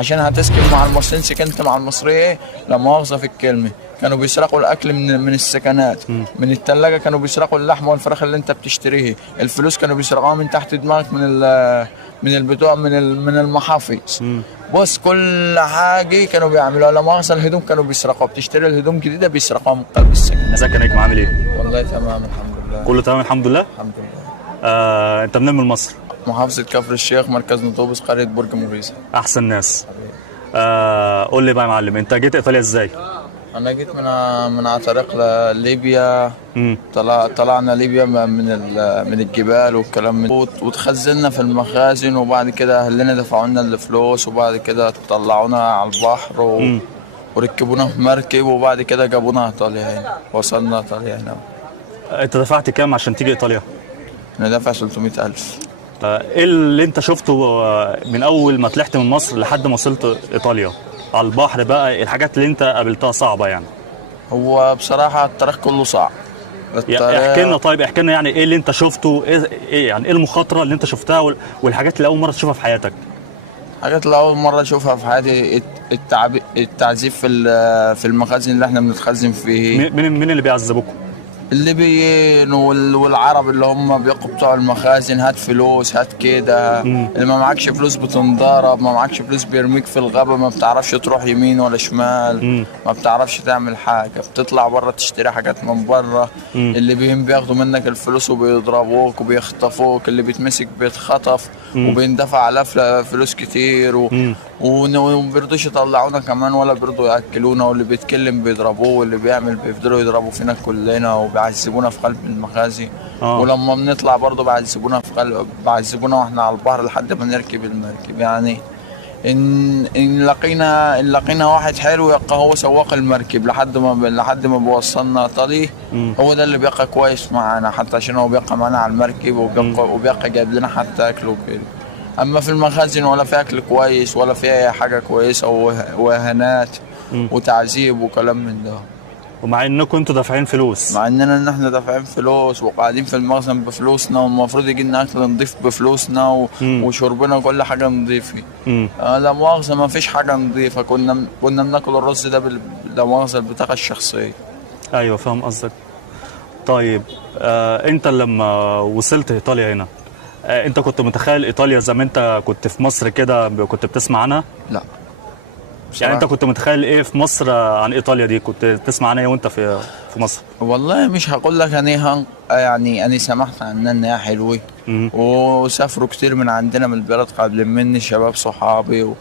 عشان هتسكن مع المصريين، سكنت مع المصريين لا مؤاخذه في الكلمه، كانوا بيسرقوا الاكل من السكنات، من الثلاجه كانوا بيسرقوا اللحمه والفراخ اللي انت بتشتريه، الفلوس كانوا بيسرقوها من تحت دماغك من البتوع من المحافظ. بص كل حاجه كانوا بيعملوها لا مؤاخذه، الهدوم كانوا بيسرقوها، بتشتري الهدوم جديده بيسرقوها من قلب السكن. ازيك يا نجم، عامل ايه؟ والله تمام الحمد لله. كله تمام الحمد لله. الحمد لله. انت منين من مصر؟ محافظه كفر الشيخ، مركز نطوبس، قريه برج موريس. احسن ناس. قول لي بقى يا معلم، انت جيت ايطاليا ازاي؟ انا جيت من على طريق ليبيا. امم طلعنا ليبيا من الجبال والكلام من، وتخزلنا في المخازن، وبعد كده اهلنا دفعوا لنا الفلوس، وبعد كده طلعونا على البحر وركبونا في مركب، وبعد كده جابونا ايطاليا هنا، وصلنا ايطاليا هنا. انت دفعت كام عشان تيجي ايطاليا؟ انا دافع 300,000. ايه اللي انت شفته من اول ما طلعت من مصر لحد ما وصلت ايطاليا على البحر بقى؟ الحاجات اللي انت قابلتها صعبه يعني؟ هو بصراحة الطريق كله صعب. احكي لنا. طيب احكي لنا يعني ايه اللي انت شفته، ايه يعني ايه المخاطره اللي انت شفتها والحاجات اللي اول مره تشوفها في حياتك؟ حاجات اللي أول مرة أشوفها في حياتي، التعذيب في المخازن اللي احنا بنتخزن فيه. مين اللي بيعذبوكم؟ الليبيين والعرب اللي هم بيقوا بتوع المخازن، هات فلوس هات كده، اللي ما معكش فلوس بتنضرب، ما معكش فلوس بيرميك في الغابة، ما بتعرفش تروح يمين ولا شمال، ما بتعرفش تعمل حاجة، بتطلع بره تشتري حاجات من بره. اللي بياخدوا منك الفلوس وبيضربوك وبيخطفوك، اللي بيتمسك بيتخطف وبيندفع على فلوس كتير وما بيرضوش يطلعونا كمان ولا بيرضوا ياكلونا، واللي بيتكلم بيضربوه، واللي بيعمل بيفضلوا يضربوا فينا كلنا وبيعذبونا في قلب المخازن. ولما بنطلع برضه بيعذبونا واحنا على البحر لحد ما نركب المركب. يعني ان لقينا واحد حلو يبقى هو سواق المركب لحد ما بيوصلنا طريق، هو ده اللي بيبقى كويس معانا، حتى عشان هو بيبقى معانا على المركب وبيبقى جايب لنا حتى اكل وكده. اما في المخازن ولا في اكل كويس ولا في اي حاجه كويسه، واهانات وتعذيب وكلام من ده. ومع انكم انتوا دافعين فلوس، مع اننا احنا دافعين فلوس وقاعدين في المخزن بفلوسنا، والمفروض يجي لنا اكل نضيف بفلوسنا وشربنا كل حاجه نضيفه. لا مؤاخذه ما فيش حاجه نضيفه، كنا بناكل الرز ده لا مؤاخذه البطاقه الشخصيه. ايوه فاهم قصدك. طيب انت لما وصلت ايطاليا هنا، انت كنت متخيل ايطاليا زي ما انت كنت في مصر كده كنت بتسمع عنها؟ لا يعني انت كنت متخيل ايه في مصر عن ايطاليا دي؟ كنت بتسمع عنها وانت في مصر؟ والله مش هقول لك يعني انا سمعت عنها انها حلوه، وسافروا كتير من عندنا من البلد قبل مني، شباب صحابي